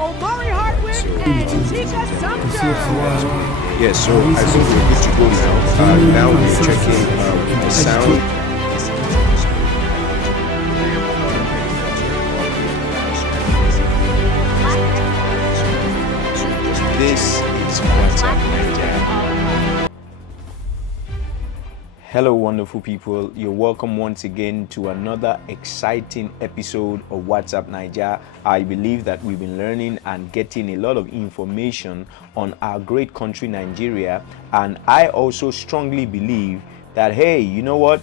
Yeah, so I think we're good to go now. Now we're checking the sound. This is what's up, Naija. Hello, wonderful people. You're welcome once again to another exciting episode of What's Up Naija. I believe that we've been learning and getting a lot of information on our great country, Nigeria. And I also strongly believe that, hey, you know what?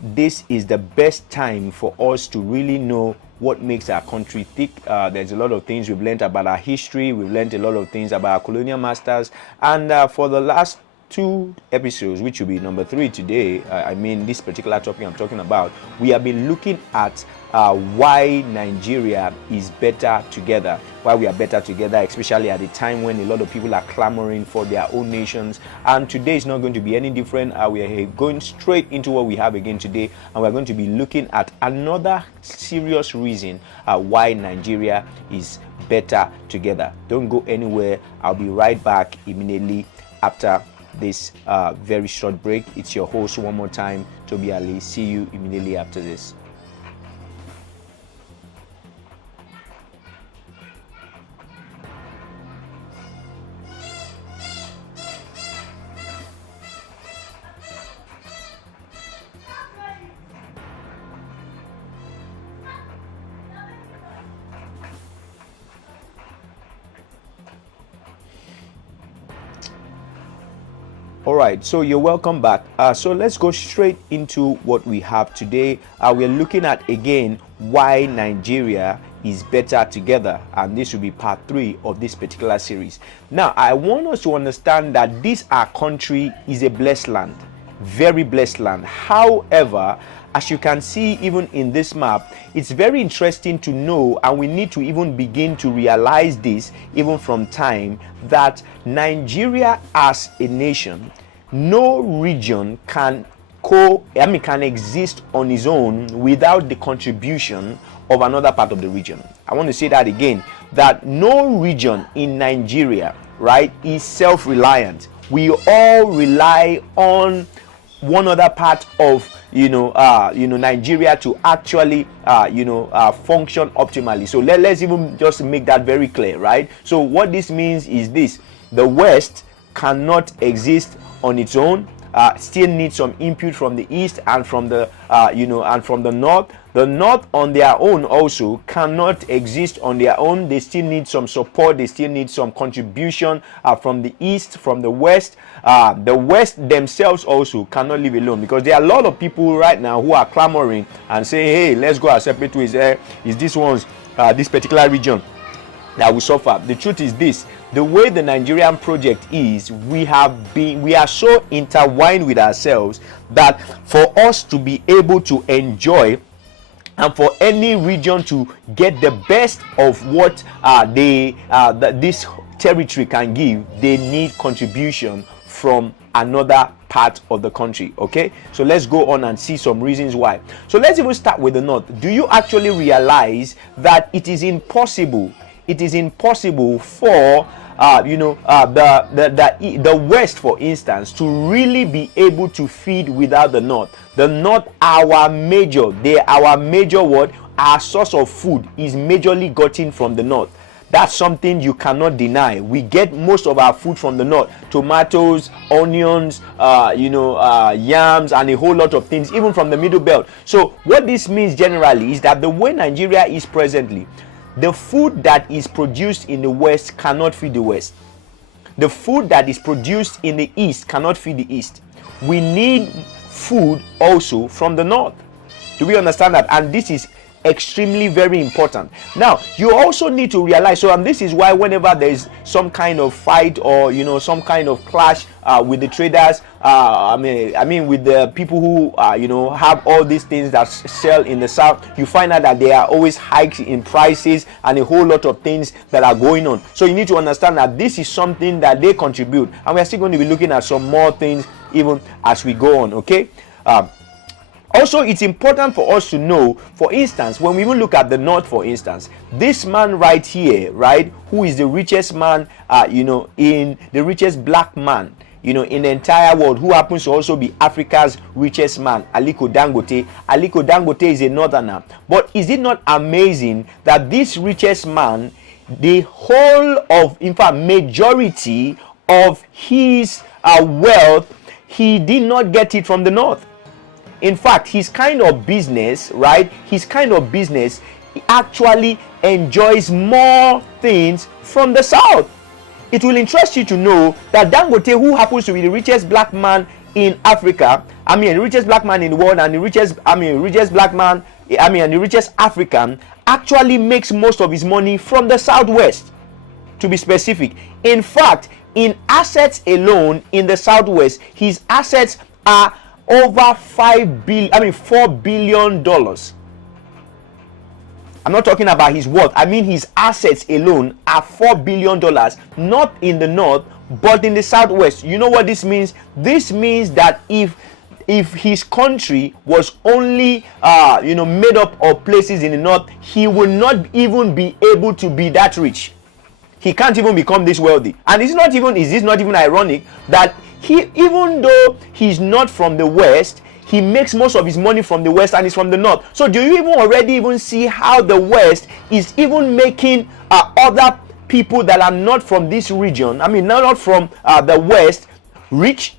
This is the best time for us to really know what makes our country tick. There's a lot of things we've learned about our history. We've learned a lot of things about our colonial masters. And for the last two episodes, which will be number 3 today, this particular topic I'm talking about, we have been looking at why Nigeria is better together, why we are better together, especially at a time when a lot of people are clamoring for their own nations. And today is not going to be any different. We are going straight into what we have again today, and we're going to be looking at another serious reason why Nigeria is better together. Don't go anywhere. I'll be right back immediately after this very short break. It's your host one more time, Toby Ali. See you immediately after this. All right, so you're welcome back. So let's go straight into what we have today. We're looking at, again, why Nigeria is better together, and this will be part 3 of this particular series. Now, I want us to understand that this, our country, is a blessed land, very blessed land. However, as you can see even in this map, it's very interesting to know, and we need to even begin to realize this even from time, that Nigeria as a nation, no region can exist on its own without the contribution of another part of the region. I want to say that again, that no region in Nigeria, right, is self-reliant. We all rely on one other part of Nigeria to actually function optimally. So let's even just make that very clear, right? So what this means is this: the West cannot exist on its own. Still needs some input from the East and from the and from the North. The North on their own also cannot exist on their own. They still need some support. They still need some contribution from the East, from the West. The West themselves also cannot live alone, because there are a lot of people right now who are clamoring and saying, hey, let's go our separate ways. Is this this particular region that will suffer? The truth is this: the way the Nigerian project is, we are so intertwined with ourselves that for us to be able to enjoy, and for any region to get the best of what this territory can give, they need contribution from another part of the country. Okay, so let's go on and see some reasons why. So let's even start with the North. Do you actually realize that it is impossible for the West, for instance, to really be able to feed without the North? The North, our source of food is majorly gotten from the North. That's something you cannot deny. We get most of our food from the North: tomatoes, onions, yams, and a whole lot of things, even from the Middle Belt. So what this means generally is that the way Nigeria is presently, the food that is produced in the West cannot feed the West. The food that is produced in the East cannot feed the East. We need food also from the North. Do we understand that? And this is extremely very important. Now, you also need to realize, so and this is why whenever there is some kind of fight or some kind of clash with the traders, with the people who have all these things that sell in the South, you find out that there are always hikes in prices and a whole lot of things that are going on. So you need to understand that this is something that they contribute, and we're still going to be looking at some more things even as we go on. Okay. Also, it's important for us to know, for instance, when we even look at the north, for instance, this man right here, right, who is the richest man, in the richest black man, in the entire world, who happens to also be Africa's richest man, Aliko Dangote. Aliko Dangote is a northerner. But is it not amazing that this richest man, the whole of, in fact, majority of his wealth, he did not get it from the north? In fact, his kind of business, right? His kind of business actually enjoys more things from the south. It will interest you to know that Dangote, who happens to be the richest black man in Africa, the richest black man in the world, and the richest black man, and the richest African, actually makes most of his money from the southwest, to be specific. In fact, in assets alone in the southwest, his assets are over $4 billion. I'm not talking about his worth. I mean his assets alone are $4 billion, not in the north, but in the southwest. You know what this means? This means that if his country was only made up of places in the north, he would not even be able to be that rich. He can't even become this wealthy. And is this not even ironic that he, even though he's not from the west, he makes most of his money from the west and is from the north? So do you even already even see how the west is even making other people that are not from this region, not from the west, rich?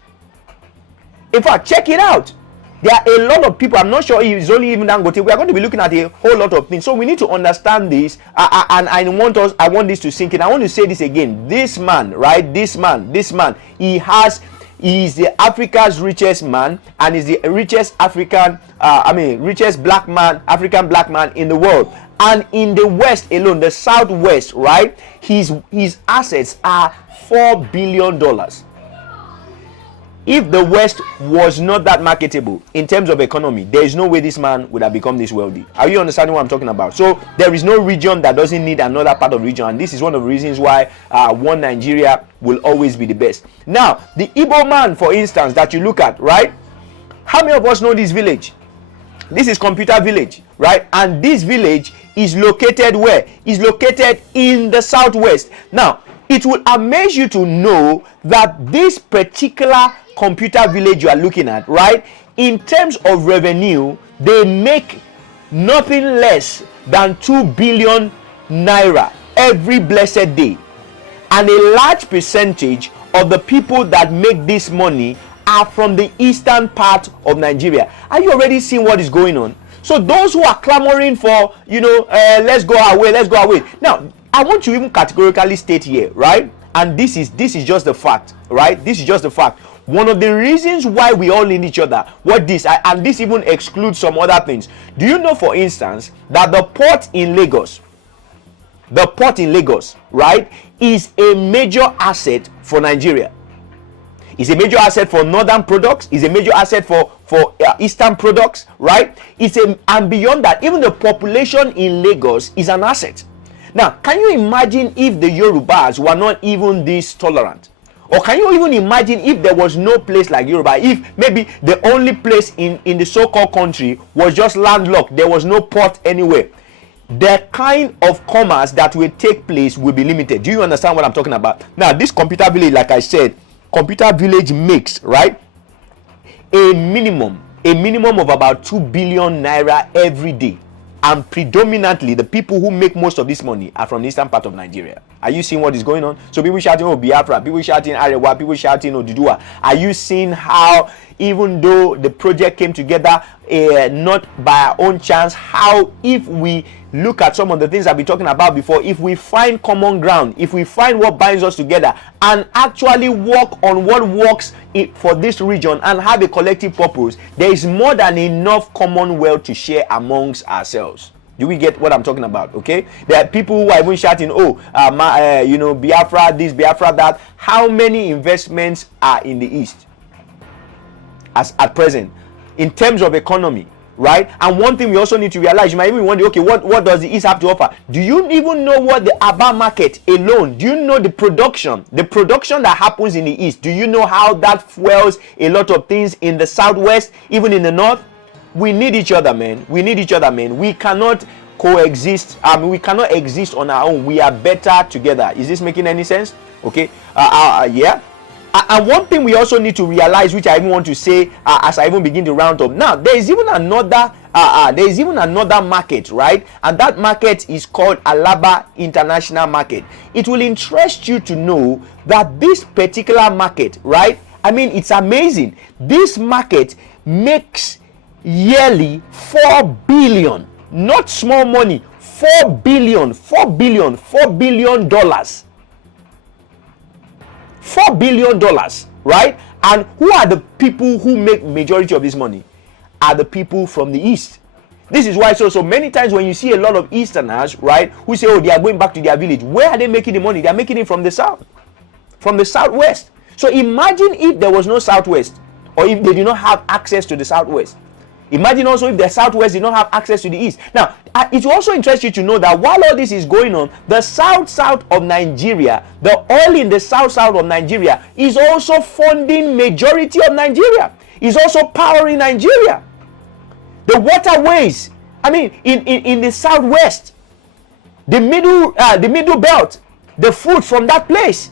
In fact, check it out. There are a lot of people. I'm not sure if it's only even Dangote. We are going to be looking at a whole lot of things. So we need to understand this. And I want this to sink in. I want to say this again. This man, right? This man, he is the Africa's richest man, and is the richest richest black man, African black man in the world. And in the west alone, the southwest, right? His assets are $4 billion. If the West was not that marketable in terms of economy, there is no way this man would have become this wealthy. Are you understanding what I'm talking about? So there is no region that doesn't need another part of the region, and this is one of the reasons why one Nigeria will always be the best. Now, the Igbo man, for instance, that you look at, right? How many of us know this village? This is Computer Village, right? And this village is located where? Is located in the southwest. Now, it will amaze you to know that this particular Computer Village you are looking at, right, in terms of revenue, they make nothing less than 2 billion naira every blessed day. And a large percentage of the people that make this money are from the eastern part of Nigeria. Are you already seeing what is going on? So those who are clamoring for, let's go away. Now, I want to even categorically state here, right? And this is just the fact, right? This is just the fact. One of the reasons why we all need each other, and this even excludes some other things. Do you know, for instance, that the port in Lagos, right, is a major asset for Nigeria? It's a major asset for northern products. It's a major asset for eastern products, right? And beyond that, even the population in Lagos is an asset. Now, can you imagine if the Yorubas were not even this tolerant? Or can you even imagine if there was no place like Yoruba? If maybe the only place in the so-called country was just landlocked, there was no port anywhere, the kind of commerce that will take place will be limited. Do you understand what I'm talking about? Now, this Computer Village, like I said, Computer Village makes, right, a minimum of about 2 billion naira every day. And predominantly, the people who make most of this money are from the eastern part of Nigeria. Are you seeing what is going on? So people shouting, oh, Biafra, people shouting, Arewa, people shouting, oh, Dudua. Are you seeing how, even though the project came together not by our own chance, how if we look at some of the things I've been talking about before, if we find common ground, if we find what binds us together and actually work on what works for this region and have a collective purpose, there is more than enough commonwealth to share amongst ourselves. Do we get what I'm talking about? Okay, there are people who are even shouting, oh, Biafra this, Biafra that. How many investments are in the east as at present in terms of economy, right? And one thing we also need to realize, you might even wonder, okay, what does the east have to offer? Do you even know what the Aba market alone, do you know the production that happens in the east? Do you know how that fuels a lot of things in the southwest, even in the north? We need each other, man. We need each other, man. We cannot coexist. We cannot exist on our own. We are better together. Is this making any sense? Okay. Yeah. And one thing we also need to realize, which I even want to say as I even begin to round up. Now, there is even another market, right? And that market is called Alaba International Market. It will interest you to know that this particular market, right? I mean, it's amazing. This market makes yearly 4 billion, not small money, 4 billion dollars. $4 billion, right? And who are the people who make majority of this money? Are the people from the East. This is why so many times when you see a lot of Easterners, right, who say, oh, they are going back to their village, where are they making the money? They are making it from the South, from the Southwest. So imagine if there was no Southwest, or if they did not have access to the Southwest. Imagine also if the Southwest did not have access to the East. Now, it will also interest you to know that while all this is going on, the south of Nigeria, the oil in the south of Nigeria is also funding majority of Nigeria. Is also powering Nigeria. The waterways, I mean, in the Southwest, the middle belt, the food from that place.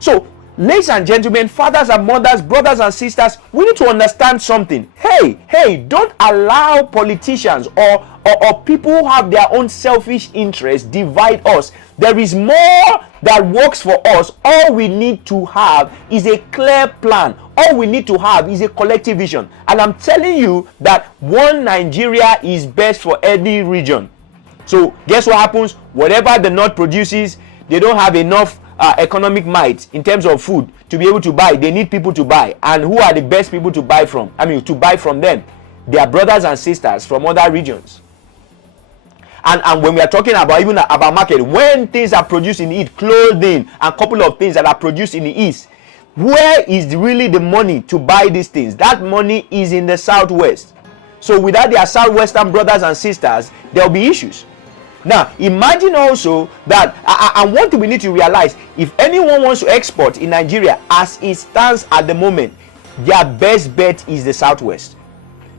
So, ladies and gentlemen, fathers and mothers, brothers and sisters, we need to understand something. Hey, don't allow politicians or people who have their own selfish interests divide us. There is more that works for us. All we need to have is a clear plan. All we need to have is a collective vision. And I'm telling you that one Nigeria is best for any region. So guess what happens? Whatever the North produces, they don't have enough economic might in terms of food to be able to buy. They need people to buy. And who are the best people to buy from? To buy from them. Their brothers and sisters from other regions. And when we are talking about even about market, when things are produced in the East, clothing and a couple of things that are produced in the East, where is really the money to buy these things? That money is in the Southwest. So without their Southwestern brothers and sisters, there will be issues. Now, imagine also that, and one thing we need to realize, if anyone wants to export in Nigeria, as it stands at the moment, their best bet is the Southwest.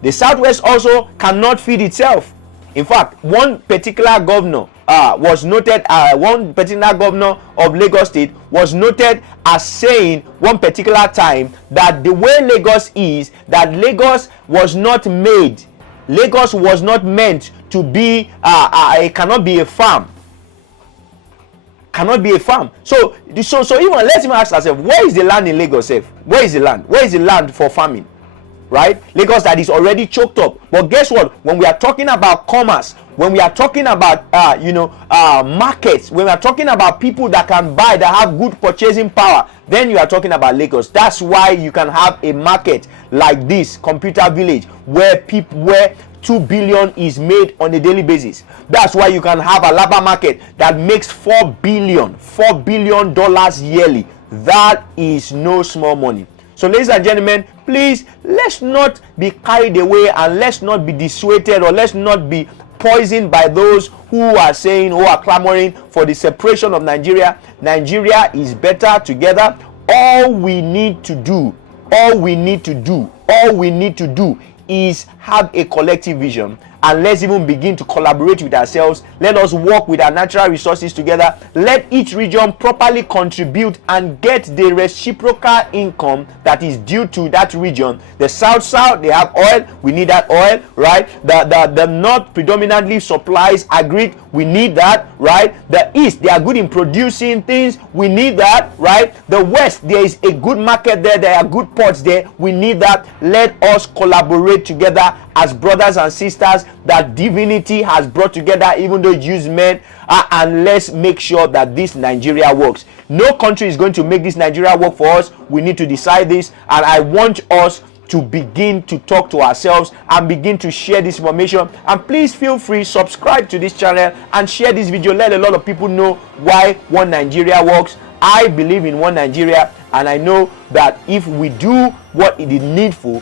The Southwest also cannot feed itself. In fact, one particular governor was noted, one particular governor of Lagos State was noted as saying one particular time that the way Lagos is, that Lagos was not made, Lagos was not meant to be, it cannot be a farm. Cannot be a farm. So even let's even ask ourselves, where is the land in Lagos? Where is the land? Where is the land for farming? Right? Lagos that is already choked up. But guess what? When we are talking about commerce, when we are talking about markets, when we are talking about people that can buy, that have good purchasing power, then you are talking about Lagos. That's why you can have a market like this, Computer Village, where 2 billion is made on a daily basis. That's why you can have a Alaba market that makes $4 billion yearly. That is no small money. So ladies and gentlemen, please, let's not be carried away and let's not be dissuaded, or let's not be poisoned by those who are saying, who are clamoring for the separation of Nigeria. Nigeria is better together. All we need to do is have a collective vision, and let's even begin to collaborate with ourselves. Let us work with our natural resources together. Let each region properly contribute and get the reciprocal income that is due to that region. The south, they have oil. We need that oil, right? The north predominantly supplies agri. We need that, right? The east, they are good in producing things. We need that, right? The west, there is a good market there. There are good ports there. We need that. Let us collaborate together as brothers and sisters that divinity has brought together, even though it used men, and let's make sure that this Nigeria works. No country is going to make this Nigeria work for us. We need to decide this, and I want us to begin to talk to ourselves and begin to share this information. And please feel free, subscribe to this channel and share this video. Let a lot of people know why One Nigeria works. I believe in One Nigeria, and I know that if we do what it is needful,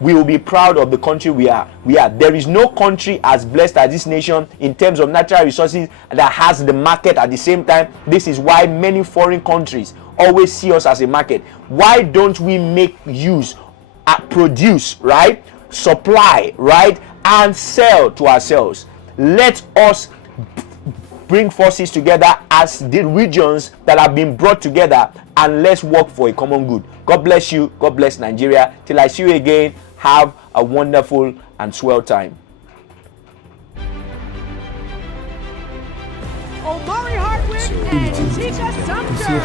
we will be proud of the country we are. There is no country as blessed as this nation in terms of natural resources that has the market at the same time. This is why many foreign countries always see us as a market. Why don't we make use, produce, right? supply, right, and sell to ourselves. Let us bring forces together as the regions that have been brought together, and let's work for a common good. God bless you. God bless Nigeria. Till I see you again, have a wonderful and swell time. Omari Hardwick and Tika Sumter.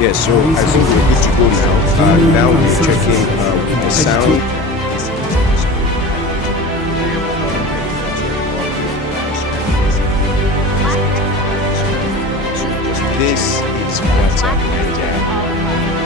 Yes, so I think we're good to go now. Now we're checking with the sound.